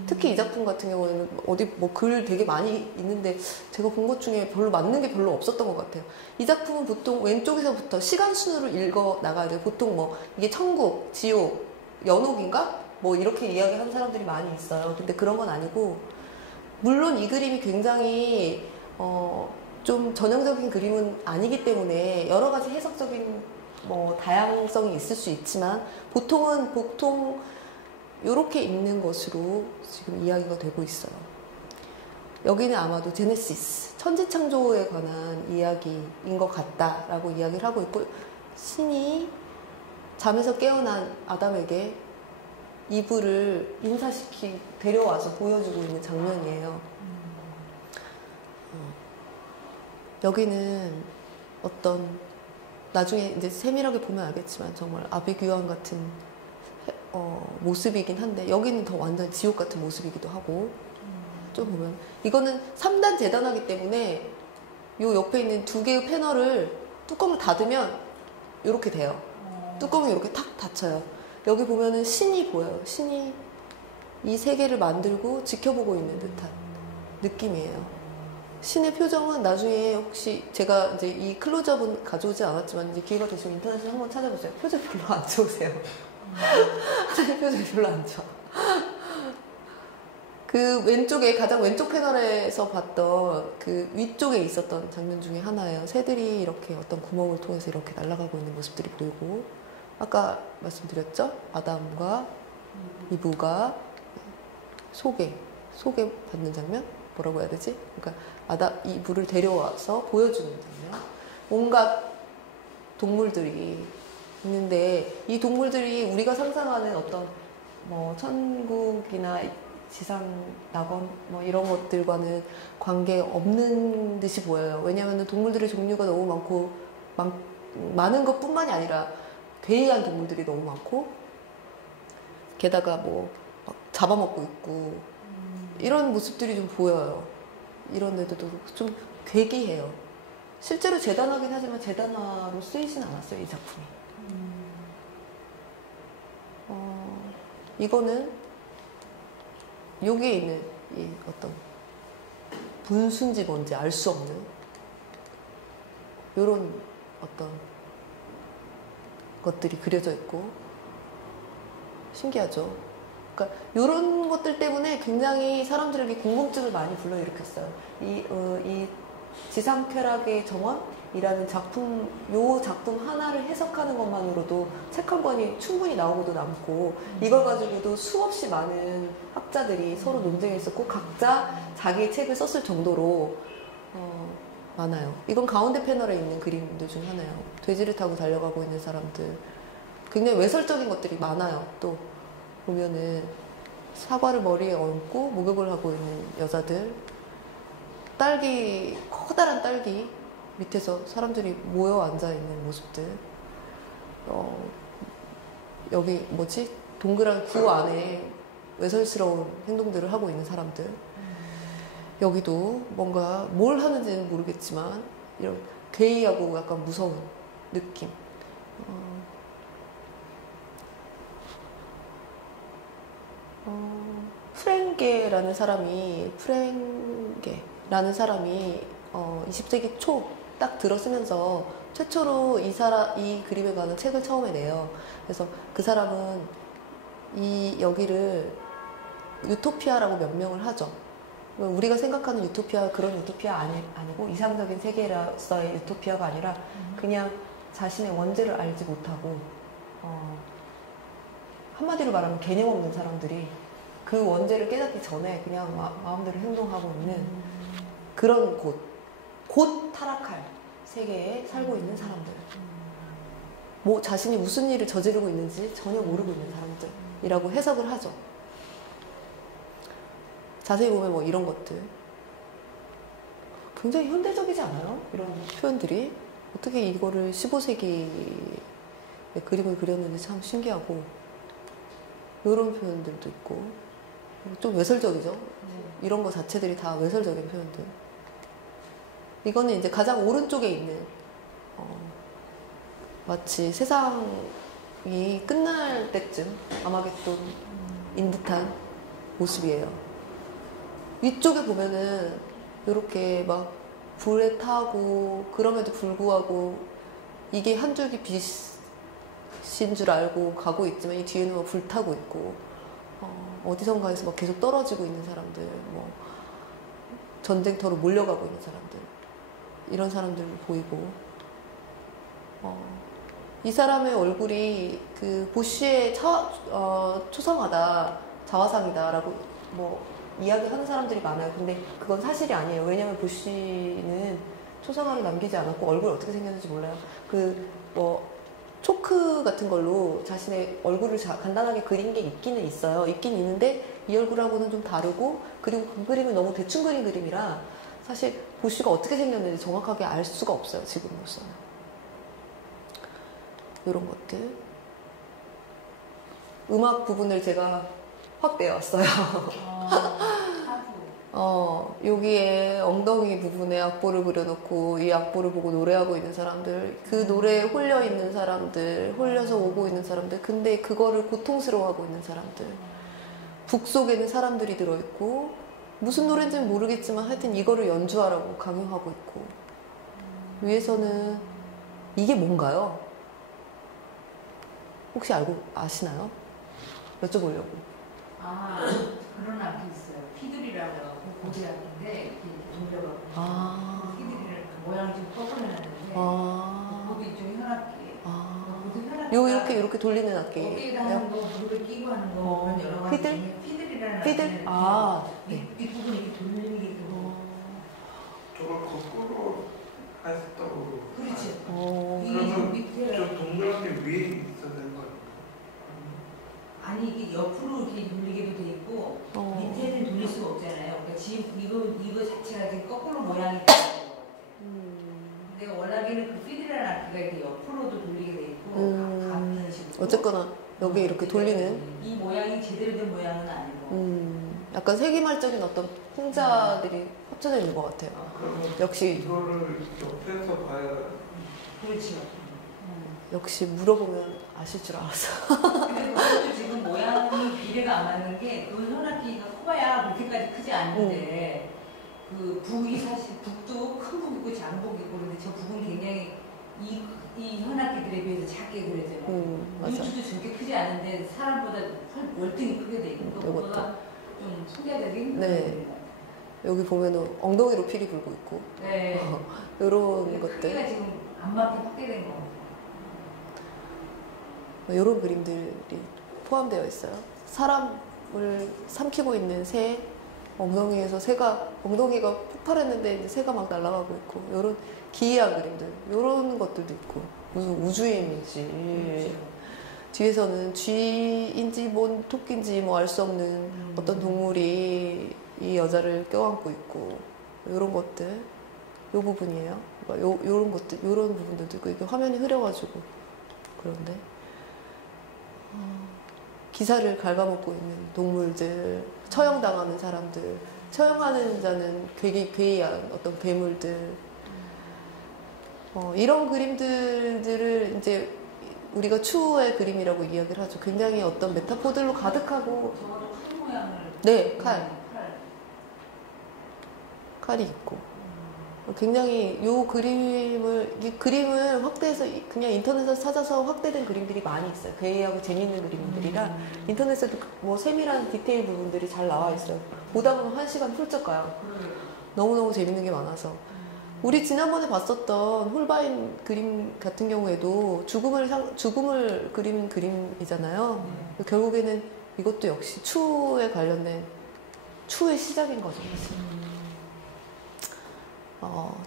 특히 이 작품 같은 경우에는 어디 뭐 글 되게 많이 있는데 제가 본 것 중에 별로 맞는 게 별로 없었던 것 같아요. 이 작품은 보통 왼쪽에서부터 시간 순으로 읽어 나가야 돼요. 보통 뭐 이게 천국, 지옥, 연옥인가? 뭐 이렇게 이야기하는 사람들이 많이 있어요. 근데 그런 건 아니고 물론 이 그림이 굉장히 좀 전형적인 그림은 아니기 때문에 여러 가지 해석적인 뭐 다양성이 있을 수 있지만 보통 이렇게 있는 것으로 지금 이야기가 되고 있어요. 여기는 아마도 제네시스, 천지창조에 관한 이야기인 것 같다라고 이야기를 하고 있고 신이 잠에서 깨어난 아담에게 이불을 데려와서 보여주고 있는 장면이에요. 여기는 어떤 나중에 이제 세밀하게 보면 알겠지만 정말 아비규환 같은 모습이긴 한데 여기는 더 완전 지옥 같은 모습이기도 하고 좀 보면 이거는 3단 재단하기 때문에 요 옆에 있는 두 개의 패널을 뚜껑을 닫으면 이렇게 돼요. 뚜껑이 이렇게 탁 닫혀요. 여기 보면은 신이 보여요. 신이 이 세계를 만들고 지켜보고 있는 듯한 느낌이에요. 신의 표정은 나중에 혹시 제가 이제 이 클로즈업은 가져오지 않았지만 이제 기회가 되시면 인터넷에 한번 찾아보세요. 표정 별로 안 좋으세요. 하나님 표정이 별로 안 좋아. 그 왼쪽에 가장 왼쪽 패널에서 봤던 그 위쪽에 있었던 장면 중에 하나예요. 새들이 이렇게 어떤 구멍을 통해서 이렇게 날아가고 있는 모습들이 보이고 아까 말씀드렸죠? 아담과 이브가 소개 받는 장면? 뭐라고 해야 되지? 그러니까 이브를 데려와서 보여주는 장면. 온갖 동물들이 있는데 이 동물들이 우리가 상상하는 어떤 뭐 천국이나 지상 낙원 뭐 이런 것들과는 관계 없는 듯이 보여요. 왜냐하면 동물들의 종류가 너무 많고 많은 것뿐만이 아니라 괴이한 동물들이 너무 많고 게다가 뭐 막 잡아먹고 있고 이런 모습들이 좀 보여요. 이런 데도 좀 괴기해요. 실제로 재단하긴 하지만 재단화로 쓰이진 않았어요, 이 작품이. 이거는 여기에 있는 이 어떤 분수인지 뭔지 알 수 없는 이런 어떤 것들이 그려져 있고 신기하죠. 그러니까 이런 것들 때문에 굉장히 사람들에게 궁금증을 많이 불러일으켰어요. 이 지상쾌락의 정원이라는 작품, 요 작품 하나를 해석하는 것만으로도 책 한 권이 충분히 나오고도 남고 이걸 가지고도 수없이 많은 학자들이 서로 논쟁했었고 각자 자기의 책을 썼을 정도로 많아요. 이건 가운데 패널에 있는 그림들 중 하나예요. 돼지를 타고 달려가고 있는 사람들. 굉장히 외설적인 것들이 많아요. 또 보면은 사과를 머리에 얹고 목욕을 하고 있는 여자들, 커다란 딸기 밑에서 사람들이 모여 앉아 있는 모습들, 여기 동그란 구 안에 외설스러운 행동들을 하고 있는 사람들, 여기도 뭔가 뭘 하는지는 모르겠지만 이런 괴이하고 약간 무서운 느낌. 프랭게라는 사람이 20세기 초 딱 들어서면서 최초로 이 그림에 관한 책을 처음에 내요. 그래서 그 사람은 여기를 유토피아라고 명명을 하죠. 우리가 생각하는 유토피아 그런 유토피아 아니고 이상적인 세계로서의 유토피아가 아니라 그냥 자신의 원죄를 알지 못하고 한마디로 말하면 개념 없는 사람들이 그 원죄를 깨닫기 전에 그냥 마음대로 행동하고 있는 그런 곧 타락할 세계에 살고 있는 사람들. 자신이 무슨 일을 저지르고 있는지 전혀 모르고 있는 사람들이라고 해석을 하죠. 자세히 보면 이런 것들. 굉장히 현대적이지 않아요? 이런 표현들이. 어떻게 이거를 15세기에 그림을 그렸는지 참 신기하고 이런 표현들도 있고 좀 외설적이죠? 이런 거 자체들이 다 외설적인 표현들. 이거는 이제 가장 오른쪽에 있는 마치 세상이 끝날 때쯤 아마겟돈인 듯한 모습이에요. 위쪽에 보면은 이렇게 막 불에 타고 그럼에도 불구하고 이게 한 줄기 빛인 줄 알고 가고 있지만 이 뒤에는 막 불타고 있고 어디선가에서 막 계속 떨어지고 있는 사람들, 전쟁터로 몰려가고 있는 사람들, 이런 사람들 보이고 이 사람의 얼굴이 그 보쉬의 초상화다, 자화상이다라고 이야기하는 사람들이 많아요. 근데 그건 사실이 아니에요. 왜냐하면 보쉬는 초상화를 남기지 않았고 얼굴 어떻게 생겼는지 몰라요. 초크 같은 걸로 자신의 얼굴을 간단하게 그린 게 있기는 있어요. 있긴 있는데 이 얼굴하고는 좀 다르고, 그리고 그 그림은 너무 대충 그린 그림이라 사실 보쉬가 어떻게 생겼는지 정확하게 알 수가 없어요. 지금으로서는. 이런 것들. 음악 부분을 제가 확대해 왔어요. 여기에 엉덩이 부분에 악보를 그려놓고 이 악보를 보고 노래하고 있는 사람들, 그 노래에 홀려 있는 사람들, 홀려서 오고 있는 사람들, 근데 그거를 고통스러워하고 있는 사람들, 북 속에는 사람들이 들어있고 무슨 노래인지는 모르겠지만 하여튼 이거를 연주하라고 강요하고 있고, 위에서는 이게 뭔가요? 혹시 아시나요? 여쭤보려고. 그런 악기 있어요. 피들이라고 해갖고 고대 악기인데 이렇게 돌려갖고 피들이를 모양이 좀 꺾어내놨는데 거기 이쪽이 현악기. 요 이렇게 돌리는 악기. 여기에다 하는 거, 무릎을 끼고 하는 거, 그런 여러 가지. 피들이라는 피들? 네. 뒷부분이 이렇게 돌리는 게 있고. 저걸 거꾸로 했다고. 그렇지. 그러면 밑에 저 동그랗게 위에 있어야 되는 거 아니에요? 아니 이게 옆으로 이렇게 돌리게도 돼 있고 밑에는 돌릴 수가 없잖아요. 그러니까 지금 이거 자체가 지금 거꾸로 모양이 돼요. 근데 워낙에는 그 피드라는 악기가 이렇게 옆으로도 돌리게 돼 있고 같은 식으로. 어쨌거나 여기 이렇게 돌리는 이 모양이 제대로 된 모양은 아니고. 약간 세기말적인 어떤 풍자들이 합쳐져 있는 것 같아요. 역시 이거를 옆에서 봐야. 그렇죠. 역시 물어보면 아실 줄 알았어. 근데 그것도 지금 모양이 비례가 안 맞는 게, 그 현악기가 커봐야 그렇게까지 크지 않은데, 그 북이 사실, 북도 큰 북 있고 작은 북 있고, 근데 저 북은 굉장히 이 현악기들에 비해서 작게 그려져요. 유추도 저렇게 크지 않은데, 사람보다 월등히 크게 돼 있고, 그거가 좀 소개하기 네. 여기 보면은 엉덩이로 피리 불고 있고. 네. 이런 것들. 크기가 지금 안 맞게 확대된 거. 이런 그림들이 포함되어 있어요. 사람을 삼키고 있는 새, 엉덩이에서 엉덩이가 폭발했는데 이제 새가 막 날아가고 있고, 이런 기이한 그림들, 이런 것들도 있고, 무슨 우주임인지, 뒤에서는 쥐인지 뭔 토끼인지 뭐 알 수 없는 어떤 동물이 이 여자를 껴안고 있고, 이런 것들, 이 부분이에요. 그러니까 요런 것들, 요런 부분들도 있고, 이게 화면이 흐려가지고 그런데. 기사를 갉아먹고 있는 동물들, 처형당하는 사람들, 처형하는 자는 괴이한 어떤 괴물들, 이런 그림들을 이제 우리가 추후의 그림이라고 이야기를 하죠. 굉장히 어떤 메타포들로 가득하고. 저거도 칼 모양을. 네, 칼이 있고. 굉장히 이 그림을 확대해서 그냥 인터넷에서 찾아서 확대된 그림들이 많이 있어요. 괴이하고 재미있는 그림들이라 인터넷에도 뭐 세밀한 디테일 부분들이 잘 나와 있어요. 보다 보면 1시간 훌쩍 가요. 너무너무 재밌는 게 많아서. 우리 지난번에 봤었던 홀바인 그림 같은 경우에도 죽음을 그리는 그림이잖아요. 결국에는 이것도 역시 추후에 관련된 추후의 시작인 거죠.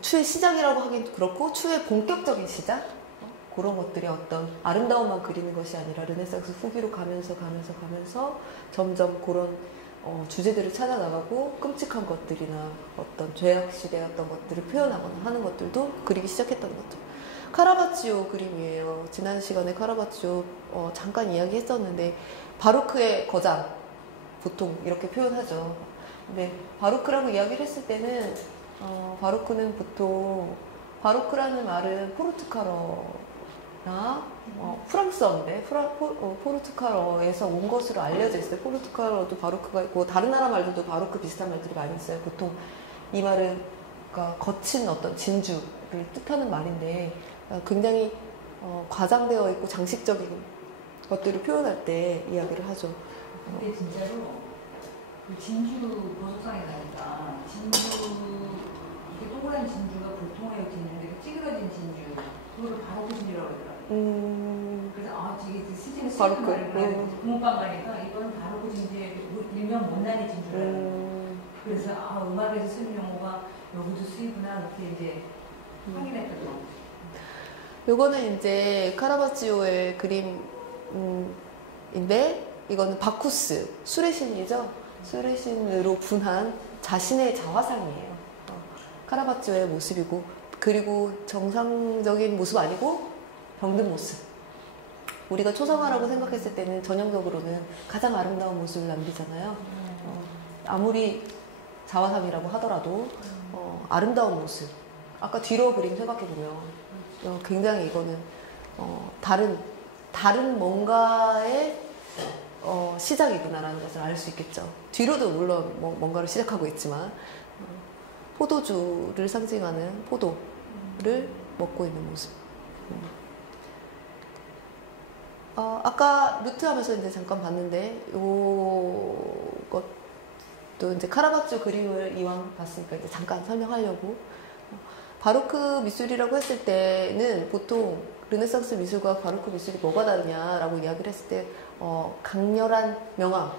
추의 시작이라고 하긴 그렇고 추의 본격적인 시작? 그런 것들이 어떤 아름다움만 그리는 것이 아니라 르네상스 후기로 가면서 점점 그런 주제들을 찾아나가고 끔찍한 것들이나 어떤 죄악시대 어떤 것들을 표현하거나 하는 것들도 그리기 시작했다는 거죠. 카라바치오 그림이에요. 지난 시간에 카라바치오 잠깐 이야기했었는데 바로크의 거장 보통 이렇게 표현하죠. 근데 바로크라고 이야기를 했을 때는 바로크는 보통 바로크라는 말은 포르투갈어나 프랑스어인데 포르투갈어에서 온 것으로 알려져 있어요. 포르투갈어도 바로크가 있고 다른 나라 말들도 바로크 비슷한 말들이 많이 있어요. 보통 이 말은 그러니까 거친 어떤 진주를 뜻하는 말인데 굉장히 과장되어 있고 장식적인 것들을 표현할 때 이야기를 하죠. 근데 진짜로 그 진주 보석상에 가니까 이게 동그란 진주가 보통의 진주인데 찌그러진 진주 그거를 바로크 진주라고 그러더라고요. 그래서 이게 실제로 바로크 붕어빵 가니까 이거는 바로크 진주의 일명 못난이 진주라고. 그래서 음악에서 쓰는 용어가 여기도 쓰이구나 이렇게 이제 확인했거든요. 요거는 이제 카라바치오의 그림인데 이거는 바쿠스 술의 신이죠. 술의 신으로 분한 자신의 자화상이에요. 카라바치오의 모습이고, 그리고 정상적인 모습 아니고 병든 모습. 우리가 초상화라고 생각했을 때는 전형적으로는 가장 아름다운 모습을 남기잖아요. 아무리 자화상이라고 하더라도 아름다운 모습. 아까 뒤로 그림 생각해보면 굉장히 이거는 다른 뭔가의 시작이구나라는 것을 알 수 있겠죠. 뒤로도 물론 뭔가를 시작하고 있지만 포도주를 상징하는 포도를 먹고 있는 모습. 아까 루트 하면서 이제 잠깐 봤는데 요것도 이제 카라바조 그림을 이왕 봤으니까 이제 잠깐 설명하려고. 바로크 미술이라고 했을 때는 보통 르네상스 미술과 바로크 미술이 뭐가 다르냐라고 이야기를 했을 때 강렬한 명암을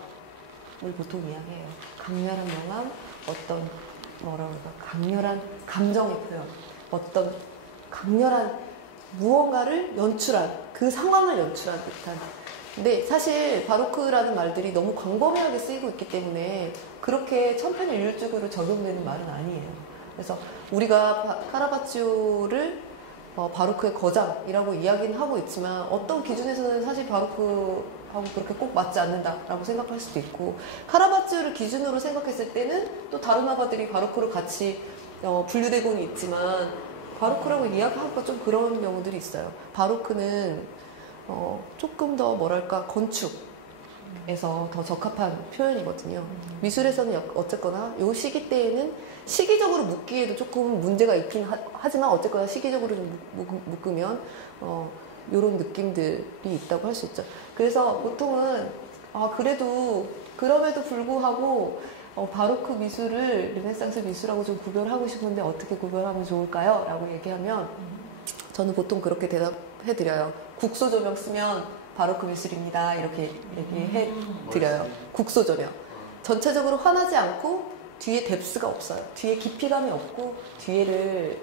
보통 이야기해요. 강렬한 명암, 어떤 뭐라고 할까, 강렬한 감정의 표현, 어떤 강렬한 무언가를 연출한, 그 상황을 연출한 듯한. 근데 사실 바로크라는 말들이 너무 광범위하게 쓰이고 있기 때문에 그렇게 천편일률적으로 적용되는 말은 아니에요. 그래서 우리가 카라바치오를 바로크의 거장이라고 이야기는 하고 있지만 어떤 기준에서는 사실 바로크하고 그렇게 꼭 맞지 않는다라고 생각할 수도 있고, 카라바치오를 기준으로 생각했을 때는 또 다른 화가들이 바로크로 같이 분류되고는 있지만 바로크라고 이야기하기가 좀 그런 경우들이 있어요. 바로크는 조금 더 뭐랄까 건축에서 더 적합한 표현이거든요. 미술에서는 어쨌거나 이 시기 때에는 시기적으로 묶기에도 조금 문제가 있긴 하지만 어쨌거나 시기적으로 좀 묶으면 이런 느낌들이 있다고 할 수 있죠. 그래서 보통은 그래도 그럼에도 불구하고 바로크 미술을 르네상스 미술하고 좀 구별하고 싶은데 어떻게 구별하면 좋을까요? 라고 얘기하면 저는 보통 그렇게 대답해드려요. 국소 조명 쓰면 바로크 미술입니다. 이렇게 얘기해드려요. 국소 조명. 전체적으로 환하지 않고 뒤에 뎁스가 없어요. 뒤에 깊이감이 없고 뒤에를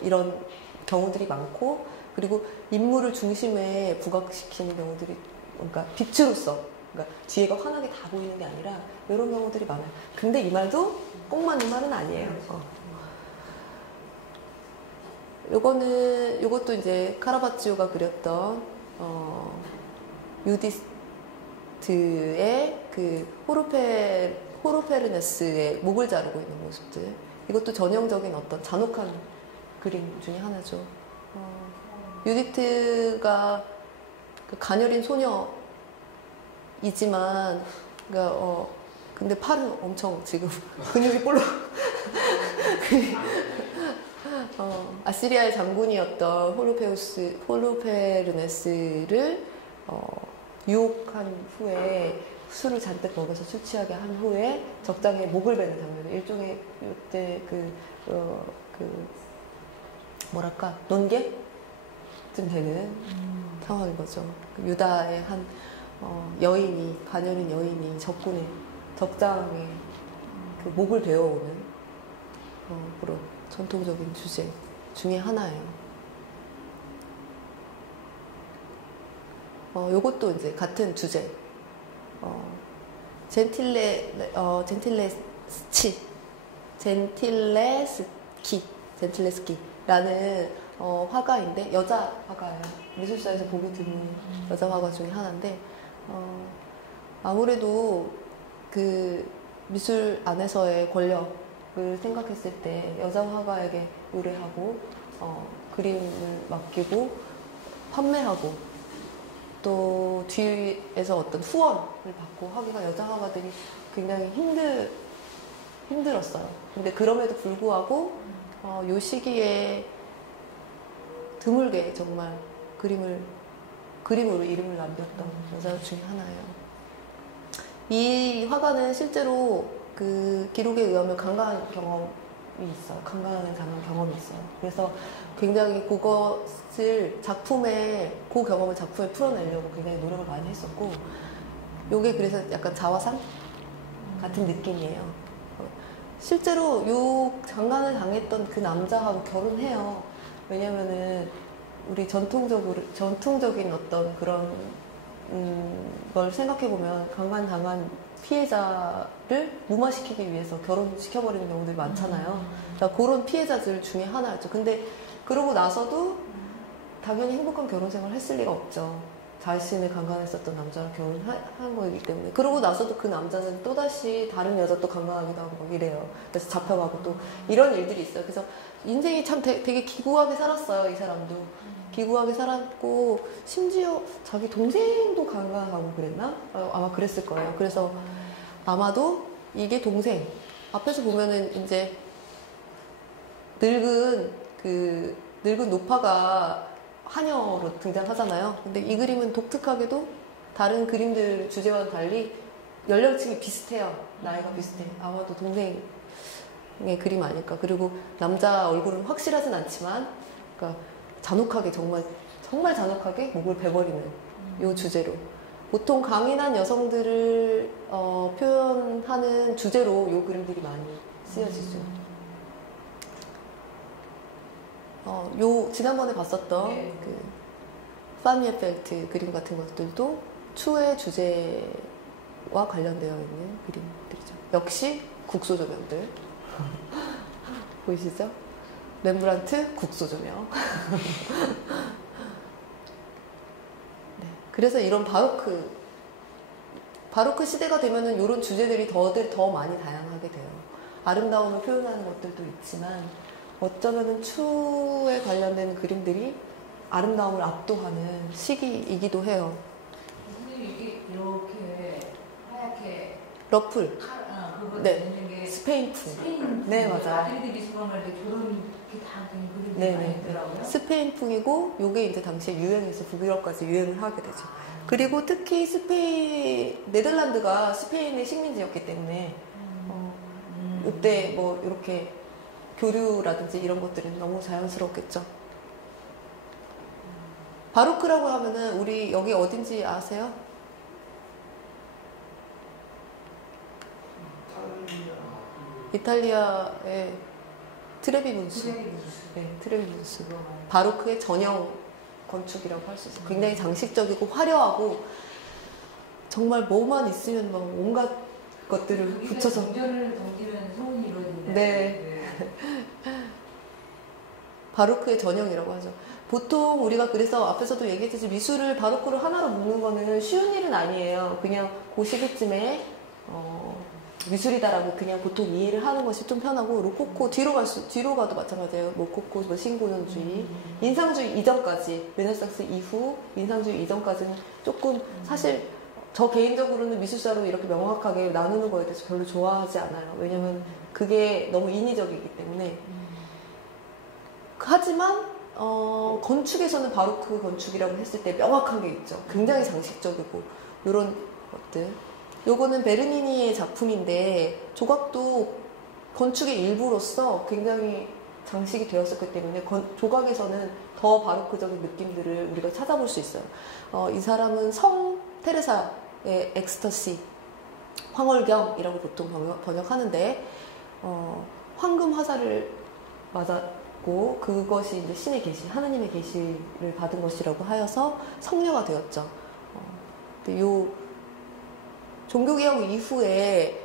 이런 경우들이 많고, 그리고 인물을 중심에 부각시키는 경우들이, 그러니까 빛으로서, 그러니까 뒤에가 환하게 다 보이는 게 아니라 이런 경우들이 많아요. 근데 이 말도 꼭 맞는 말은 아니에요. 요것도 이제 카라바치오가 그렸던 유디스트의 그 호로페르네스의 목을 자르고 있는 모습들. 이것도 전형적인 어떤 잔혹한 그림 중에 하나죠. 유디트가 그 가녀린 소녀이지만, 그러니까 근데 팔은 엄청 지금 근육이 볼록. 아시리아의 장군이었던 호로페르네스를 유혹한 후에 술을 잔뜩 먹여서 술 취하게 한 후에 적장에 목을 베는 장면, 일종의 이때 뭐랄까 논객쯤 되는 상황인 거죠. 유다의 한 여인이, 가녀린 여인이 적군의 적장에 그 목을 베어오는 그런 전통적인 주제 중에 하나예요. 요것도 이제 같은 주제. 젠틸레스키라는 화가인데, 여자 화가예요. 미술사에서 보기 드문 여자 화가 중에 하나인데, 아무래도 그 미술 안에서의 권력을 생각했을 때 여자 화가에게 의뢰하고 그림을 맡기고 판매하고 또 뒤에서 어떤 후원을 받고 하기가 여자 화가들이 굉장히 힘들었어요. 근데 그럼에도 불구하고 요 시기에 드물게 정말 그림으로 이름을 남겼던 여자 중에 하나예요. 이 화가는 실제로 그 기록에 의하면 강간 경험이 있어요. 강간하는 경험이 있어요. 그래서 굉장히 그것을 그 경험을 작품에 풀어내려고 굉장히 노력을 많이 했었고, 요게 그래서 약간 자화상 같은 느낌이에요. 실제로 요 강간을 당했던 그 남자하고 결혼해요. 왜냐면은 우리 전통적인 어떤 그런 걸 생각해보면 강간당한 피해자를 무마시키기 위해서 결혼시켜버리는 경우들이 많잖아요. 그러니까 그런 피해자들 중에 하나였죠. 근데 그러고 나서도 당연히 행복한 결혼 생활을 했을 리가 없죠. 자신의 강간했었던 남자랑 결혼한 거이기 때문에 그러고 나서도 그 남자는 또다시 다른 여자 또 강간하기도 하고 막 이래요. 그래서 잡혀가고 또 이런 일들이 있어요. 그래서 인생이 참 되게 기구하게 살았어요. 이 사람도 기구하게 살았고 심지어 자기 동생도 강간하고 그랬나? 아마 그랬을 거예요. 그래서 아마도 이게 동생 앞에서 보면은 이제 늙은 노파가 하녀로 등장하잖아요. 근데 이 그림은 독특하게도 다른 그림들 주제와는 달리 연령층이 비슷해요. 나이가 비슷해. 아마도 동생의 그림 아닐까. 그리고 남자 얼굴은 확실하진 않지만, 그러니까 잔혹하게 정말 잔혹하게 목을 베버리는 이 주제로. 보통 강인한 여성들을 표현하는 주제로 이 그림들이 많이 쓰여지죠. 지난번에 봤었던 그 파미에펠트 그림 같은 것들도 추의 주제와 관련되어 있는 그림들이죠. 역시 국소 조명들 보이시죠? 렘브란트 국소 조명. 네, 그래서 이런 바로크 시대가 되면은 이런 주제들이 더 많이 다양하게 돼요. 아름다움을 표현하는 것들도 있지만 어쩌면은 추에 관련된 그림들이 아름다움을 압도하는 시기이기도 해요. 선생님 이게 이렇게 하얗게 러플. 네. 스페인풍. 네, 맞아요. 아들들이 미술관을 때 저런 이렇게 다 된 그림들이 네, 많이 네. 있더라고요. 스페인풍이고 요게 이제 당시에 유행해서 북유럽까지 유행을 하게 되죠. 그리고 특히 네덜란드가 스페인의 식민지였기 때문에 이때 뭐 이렇게 교류라든지 이런 것들은 너무 자연스럽겠죠. 바로크라고 하면은 우리 여기 어딘지 아세요? 이탈리아의 트레비분수. 네, 트레비분수. 바로크의 전형 건축이라고 할 수 있어요. 굉장히 장식적이고 화려하고 정말 뭐만 있으면 막 온갖 것들을 붙여서. 정전을 던지면 소문이 이루어진다. 네. 바로크의 전형이라고 하죠. 보통 우리가 그래서 앞에서도 얘기했듯이 미술을 바로크로 하나로 묶는 거는 쉬운 일은 아니에요. 그냥 그 시기쯤에 미술이다라고 그냥 보통 이해를 하는 것이 좀 편하고 로코코 뒤로 가도 마찬가지예요. 로코코, 뭐 신고전주의, 인상주의 이전까지, 르네상스 이후 인상주의 이전까지는 조금 사실 저 개인적으로는 미술사로 이렇게 명확하게 나누는 거에 대해서 별로 좋아하지 않아요. 왜냐면 그게 너무 인위적이기 때문에. 하지만 건축에서는 바로크 건축이라고 했을 때 명확한 게 있죠. 굉장히 장식적이고 이런 것들. 요거는 베르니니의 작품인데 조각도 건축의 일부로서 굉장히 장식이 되었었기 때문에 조각에서는 더 바로크적인 느낌들을 우리가 찾아볼 수 있어요. 이 사람은 성 테레사의 엑스터시, 황홀경이라고 보통 번역하는데 황금 화살을 맞았고 그것이 이제 신의 계시, 하느님의 계시를 받은 것이라고 하여서 성녀가 되었죠. 근데 요 종교개혁 이후에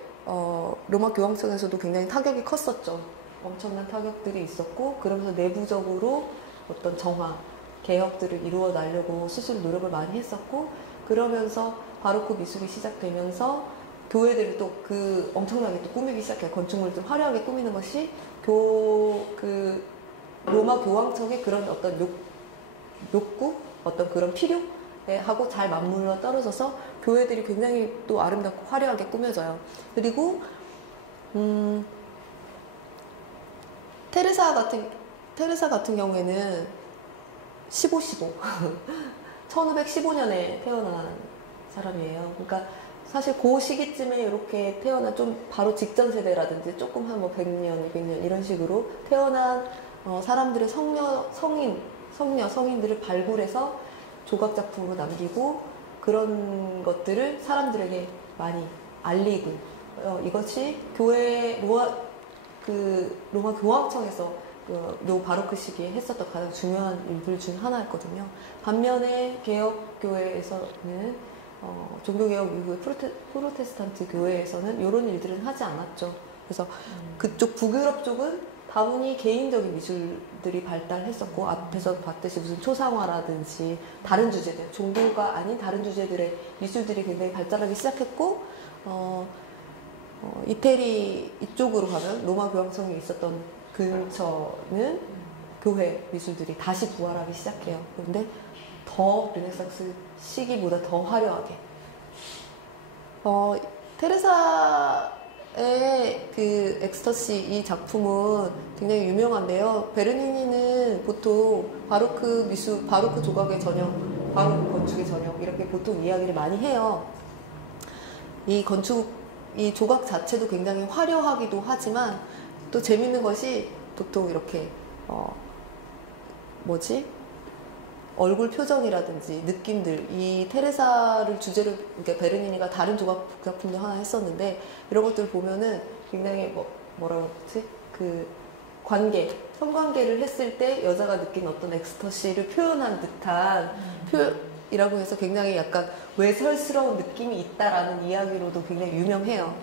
로마 교황청에서도 굉장히 타격이 컸었죠. 엄청난 타격들이 있었고 그러면서 내부적으로 어떤 정화, 개혁들을 이루어 나려고 스스로 노력을 많이 했었고 그러면서 바로크 미술이 시작되면서 교회들을 또 엄청나게 또 꾸미기 시작해요. 건축물을 좀 화려하게 꾸미는 것이 로마 교황청의 그런 어떤 욕구, 어떤 그런 필요 하고 잘 맞물려 떨어져서 교회들이 굉장히 또 아름답고 화려하게 꾸며져요. 그리고 테레사 같은 경우에는 1515 1515년에 태어난 사람이에요. 그러니까 사실 그 시기쯤에 이렇게 태어난 좀 바로 직전 세대라든지 조금 한 뭐 100년, 200년 이런 식으로 태어난 사람들의 성인들을 발굴해서 조각 작품으로 남기고 그런 것들을 사람들에게 많이 알리고 이것이 로마 교황청에서 요 바로크 시기에 했었던 가장 중요한 일들 중 하나였거든요. 반면에 개혁교회에서는 종교개혁 이후에 프로테스탄트 교회에서는 이런 일들은 하지 않았죠. 그래서 그쪽 북유럽 쪽은 다분히 개인적인 미술들이 발달했었고 앞에서 봤듯이 무슨 초상화라든지 다른 주제들, 종교가 아닌 다른 주제들의 미술들이 굉장히 발달하기 시작했고 이태리 이쪽으로 가면 로마 교황청이 있었던 근처는 교회 미술들이 다시 부활하기 시작해요. 그런데 더 르네상스 시기보다 더 화려하게 테레사의 그 엑스터시 이 작품은 굉장히 유명한데요. 베르니니는 보통 바로크 미술, 바로크 조각의 전형, 바로크 건축의 전형 이렇게 보통 이야기를 많이 해요. 이 조각 자체도 굉장히 화려하기도 하지만 또 재밌는 것이 보통 이렇게 얼굴 표정이라든지 느낌들, 이 테레사를 주제로, 그러니까 베르니니가 다른 조각 작품도 하나 했었는데 이런 것들 보면은 굉장히 그 관계, 성관계를 했을 때 여자가 느낀 어떤 엑스터시를 표현한 듯한 표현이라고 해서 굉장히 약간 외설스러운 느낌이 있다라는 이야기로도 굉장히 유명해요.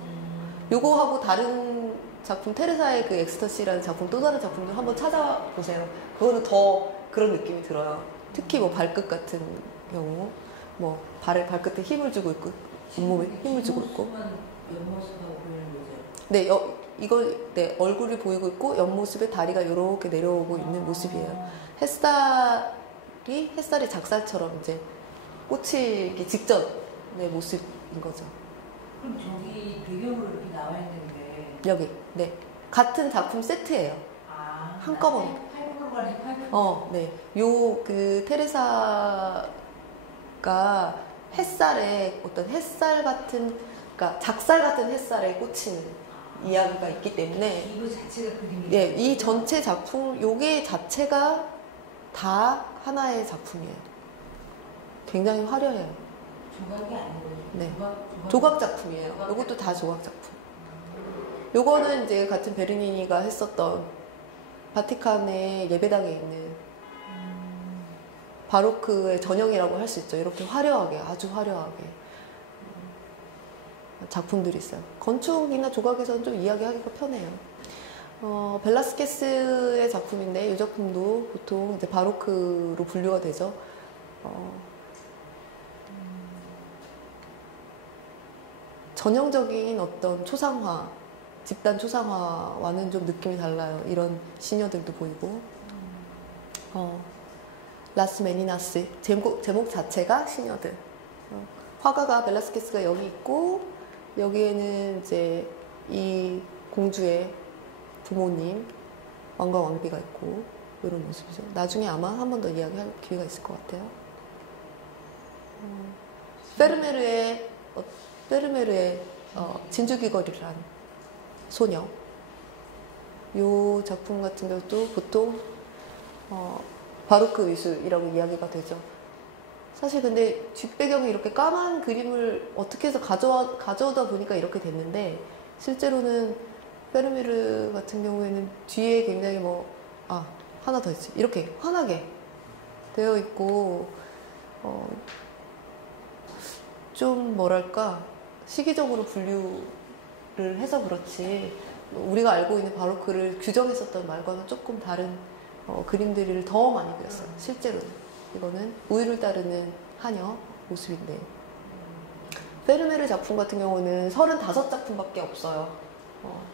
요거하고 다른 작품, 테레사의 그 엑스터시라는 작품, 또 다른 작품도 한번 찾아보세요. 그거는 더 그런 느낌이 들어요. 특히 뭐 발끝 같은 경우, 뭐 발끝에 힘을 주고 있고, 온몸에 힘을 주고 있고. 옆모습하고 보이는 거죠? 네, 네, 얼굴이 보이고 있고, 옆모습에 다리가 이렇게 내려오고 있는 모습이에요. 햇살이 작살처럼 이제 꽂히기 직전의 모습인 거죠. 그럼 저기 배경으로 이렇게 나와 있는데. 여기, 네. 같은 작품 세트예요. 한꺼번에. 네. 그 테레사가 햇살에 어떤 햇살 같은, 그러니까 작살 같은 햇살에 꽂히는 이야기가 있기 때문에. 이거 자체가 그림이에요? 네, 이 전체 작품, 요게 자체가 다 하나의 작품이에요. 굉장히 화려해요. 조각이 아니고. 네. 조각 작품이에요. 요것도 다 조각 작품. 요거는 이제 같은 베르니니가 했었던 바티칸의 예배당에 있는 바로크의 전형이라고 할 수 있죠. 이렇게 화려하게, 아주 화려하게 작품들이 있어요. 건축이나 조각에서는 좀 이야기하기가 편해요. 벨라스케스의 작품인데 이 작품도 보통 이제 바로크로 분류가 되죠. 전형적인 어떤 초상화, 집단 초상화와는 좀 느낌이 달라요. 이런 시녀들도 보이고. 라스 메니나스 제목 자체가 시녀들. 화가가 벨라스케스가 여기 있고 여기에는 이제 이 공주의 부모님 왕과 왕비가 있고 이런 모습이죠. 나중에 아마 한 번 더 이야기할 기회가 있을 것 같아요. 페르메르의 진주귀걸이란 소녀. 이 작품 같은 경우도 보통 바로크 미술이라고 이야기가 되죠. 사실 근데 뒷배경이 이렇게 까만 그림을 어떻게 해서 가져오다 보니까 이렇게 됐는데 실제로는 페르메르 같은 경우에는 뒤에 굉장히 하나 더 있지. 이렇게 환하게 되어 있고 좀 뭐랄까 시기적으로 분류를 해서 그렇지 우리가 알고 있는 바로크를 규정했었던 말과는 조금 다른 그림들을 더 많이 그렸어요. 실제로는 이거는 우유를 따르는 하녀 모습인데 페르메르 작품 같은 경우는 35작품밖에 없어요.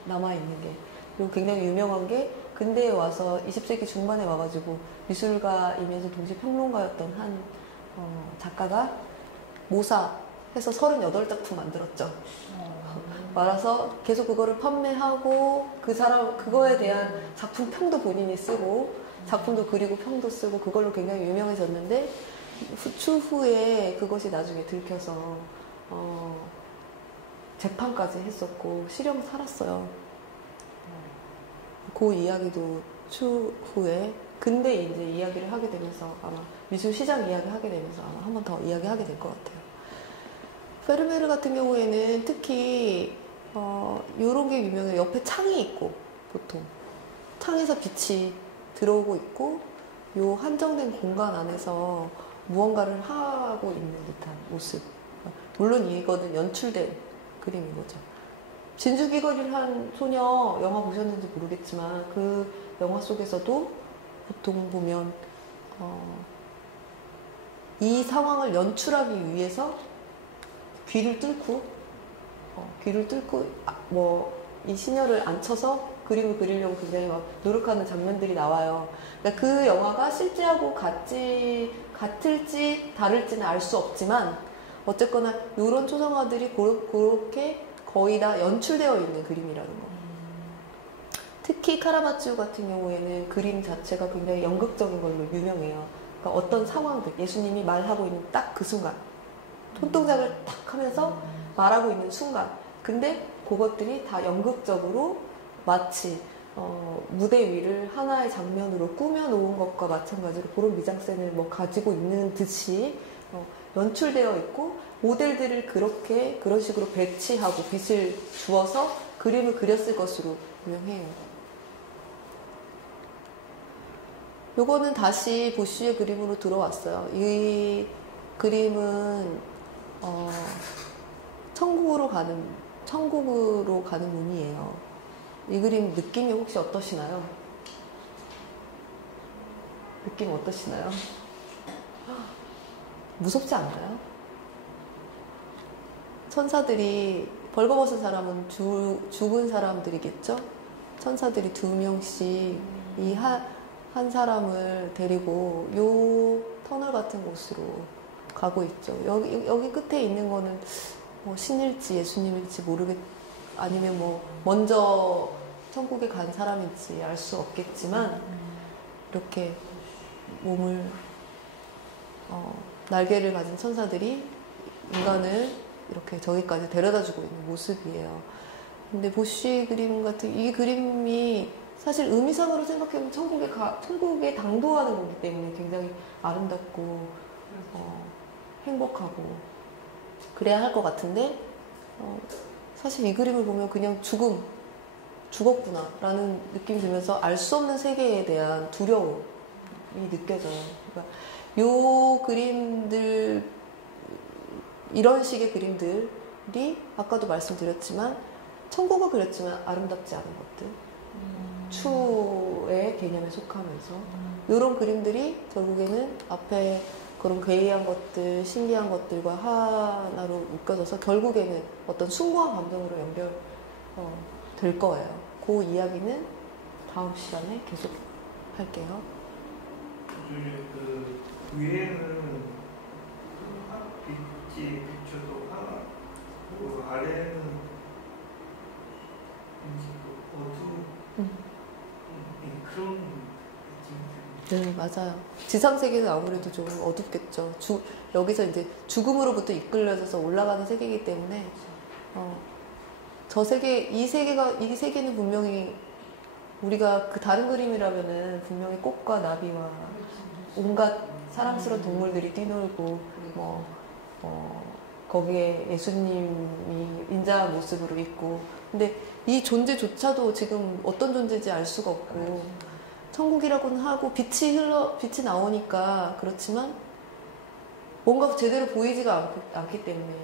남아있는 게. 그리고 굉장히 유명한 게 근대에 와서 20세기 중반에 와가지고 미술가이면서 동시에 평론가였던 한 작가가 모사해서 38작품 만들었죠. 말아서 계속 그거를 판매하고 그거에 대한 작품 평도 본인이 쓰고 작품도 그리고 평도 쓰고 그걸로 굉장히 유명해졌는데 추후에 그것이 나중에 들켜서 재판까지 했었고 실형 살았어요. 그 이야기도 추후에 근데 이제 이야기를 하게 되면서 아마 미술 시장 이야기 하게 되면서 아마 한 번 더 이야기하게 될 것 같아요. 페르메르 같은 경우에는 특히 이런 게 유명해요. 옆에 창이 있고 보통 창에서 빛이 들어오고 있고 요 한정된 공간 안에서 무언가를 하고 있는 듯한 모습. 물론 이거는 연출된 그림인 거죠. 진주귀걸이를 한 소녀 영화 보셨는지 모르겠지만 그 영화 속에서도 보통 보면 이 상황을 연출하기 위해서 귀를 뚫고 뭐 이 시녀를 앉혀서 그림을 그리려고 굉장히 막 노력하는 장면들이 나와요. 그러니까 그 영화가 실제하고 같을지 다를지는 알 수 없지만 어쨌거나 이런 초상화들이 그렇게 거의 다 연출되어 있는 그림이라는 거. 특히 카라바치오 같은 경우에는 그림 자체가 굉장히 연극적인 걸로 유명해요. 그러니까 어떤 상황들, 예수님이 말하고 있는 딱 그 순간, 손동작을 딱 하면서 말하고 있는 순간, 근데 그것들이 다 연극적으로 마치 무대 위를 하나의 장면으로 꾸며놓은 것과 마찬가지로 그런 미장센을 뭐 가지고 있는 듯이 연출되어 있고 모델들을 그런 식으로 배치하고 빛을 주어서 그림을 그렸을 것으로 유명해요. 요거는 다시 보쉬의 그림으로 들어왔어요. 이 그림은 천국으로 가는 문이에요. 이 그림 느낌이 혹시 어떠시나요? 느낌 어떠시나요? 무섭지 않나요? 천사들이 벌거벗은 사람은 죽은 사람들이겠죠? 천사들이 2명씩 이 한 사람을 데리고 요 터널 같은 곳으로 가고 있죠. 여기 끝에 있는 거는 뭐 신일지 예수님일지 아니면 뭐 먼저 천국에 간 사람인지 알 수 없겠지만 이렇게 몸을 날개를 가진 천사들이 인간을 이렇게 저기까지 데려다주고 있는 모습이에요. 근데 보쉬 그림 같은 이 그림이 사실 의미상으로 생각해보면 천국에 당도하는 거기 때문에 굉장히 아름답고 행복하고 그래야 할 것 같은데 사실 이 그림을 보면 그냥 죽었구나 라는 느낌이 들면서 알 수 없는 세계에 대한 두려움이 느껴져요. 그러니까 요 그림들, 이런 식의 그림들이 아까도 말씀드렸지만 천국을 그렸지만 아름답지 않은 것들, 추의 개념에 속하면서 이런 그림들이 결국에는 앞에 그런 괴이한 것들, 신기한 것들과 하나로 묶여져서 결국에는 어떤 숭고한 감정으로 연결될 거예요. 그 이야기는 다음 시간에 계속 할게요. 그 위에는 빛이 비춰도 하나, 그 아래는 어두운 그런 느낌이. 네, 맞아요. 지상세계는 아무래도 좀 어둡겠죠. 여기서 이제 죽음으로부터 이끌려져서 올라가는 세계이기 때문에, 이 세계는 분명히 우리가 그 다른 그림이라면은 분명히 꽃과 나비와 온갖 사랑스러운 동물들이 뛰놀고, 거기에 예수님이 인자한 모습으로 있고, 근데 이 존재조차도 지금 어떤 존재인지 알 수가 없고, 천국이라고는 하고 빛이 나오니까 그렇지만 뭔가 제대로 보이지가 않기 때문에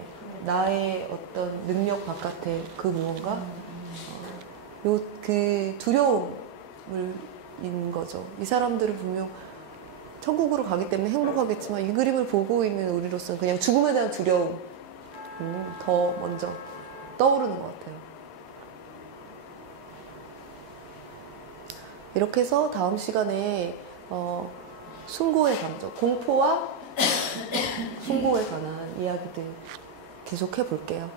나의 어떤 능력 바깥에 그 무언가 그 두려움을 있는 거죠. 이 사람들은 분명 천국으로 가기 때문에 행복하겠지만 이 그림을 보고 있는 우리로서는 그냥 죽음에 대한 두려움 더 먼저 떠오르는 것 같아요. 이렇게 해서 다음 시간에 숭고의 감정, 공포와 숭고에 관한 이야기들 계속 해볼게요.